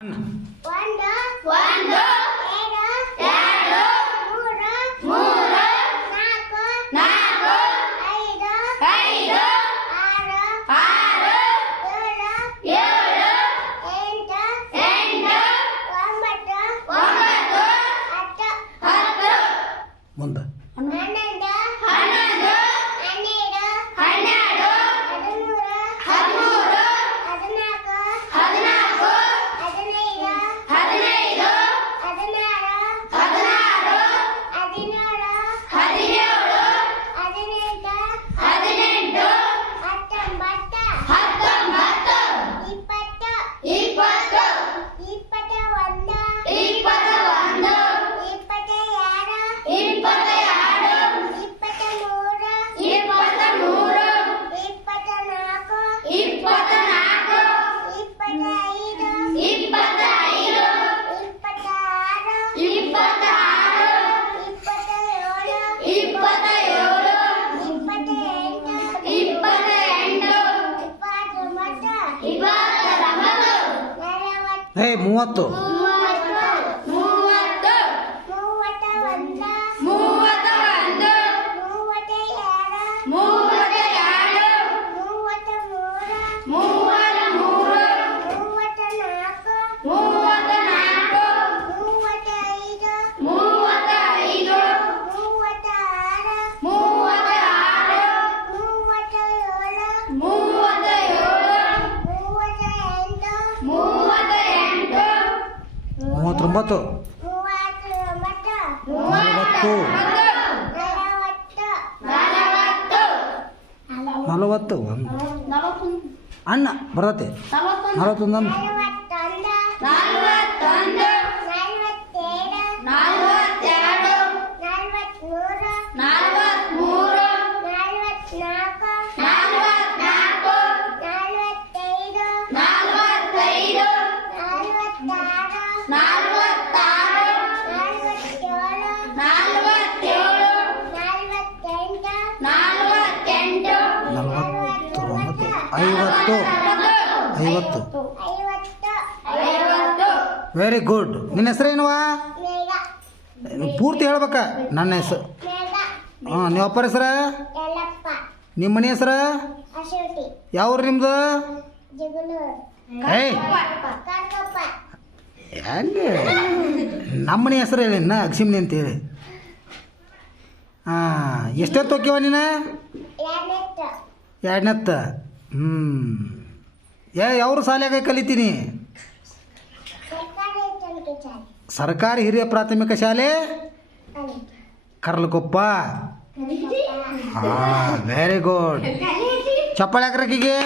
ಒಂದು ಎರಡು ಎರಡು ಮೂರು ನಾಲ್ಕು ಐದು ಆರು ಏಳು ಎಂಟು ಒಂಬತ್ತು ಹತ್ತು ಮುಂದೆ ಹನ್ನೊಂದು ಹನ್ನೆರಡು ಹದಿಮೂರು ಹದಿನಾಲ್ಕು ಹದಿನೈದು ಹದಿನಾರು ಹದಿನೇಳು ಹದಿನೆಂಟು ಹತ್ತೊಂಬತ್ತು ಇಪ್ಪತ್ತು ಇಪ್ಪತ್ತೊಂದು ಇಪ್ಪತ್ತೆರಡು ಇಪ್ಪತ್ತ್ಮೂರು ಇಪ್ಪತ್ತ್ನಾಲ್ಕು ಇಪ್ಪತ್ತೈದು ಇಪ್ಪತ್ತಾರು ಇಪ್ಪತ್ತೇಳು ಇಪ್ಪತ್ತೆಂಟು 30 39 40 ಅಣ್ಣ ಬರತ್ತೆ 41 50 ವೆರಿ ಗುಡ್. ನಿನ್ನ ಹೆಸರೇನುವ? ಪೂರ್ತಿ ಹೇಳ್ಬೇಕ. ನನ್ನ ಹೆಸರು ನೀವು ಅಪ್ಪರ ಹೆಸರ? ನಿಮ್ಮ ಮನೆ ಹೆಸರ ಯಾವ್ರು ನಿಮ್ದು? ಏಯ್ ಹೆಂಗೆ ನಮ್ಮ ಮನೆ ಹೆಸರು ಹೇಳಿ ನಾ ಅಗ್ಸಿಮ್ನಿ ಅಂತೇಳಿ. ಎಷ್ಟೊತ್ತು ಹೋಗ್ಯವ ನೀನು? ಎರಡನೇತ್ತ. ಯಾವ್ರು ಶಾಲೆಯಾಗ ಕಲಿತೀನಿ? ಸರ್ಕಾರಿ ಹಿರಿಯ ಪ್ರಾಥಮಿಕ ಶಾಲೆ ಕರ್ಲಕೊಪ್ಪ. Very good. ಚಪ್ಪಾಳೆ ಹಾಕ್ರಕ್ಕಿಗೆ.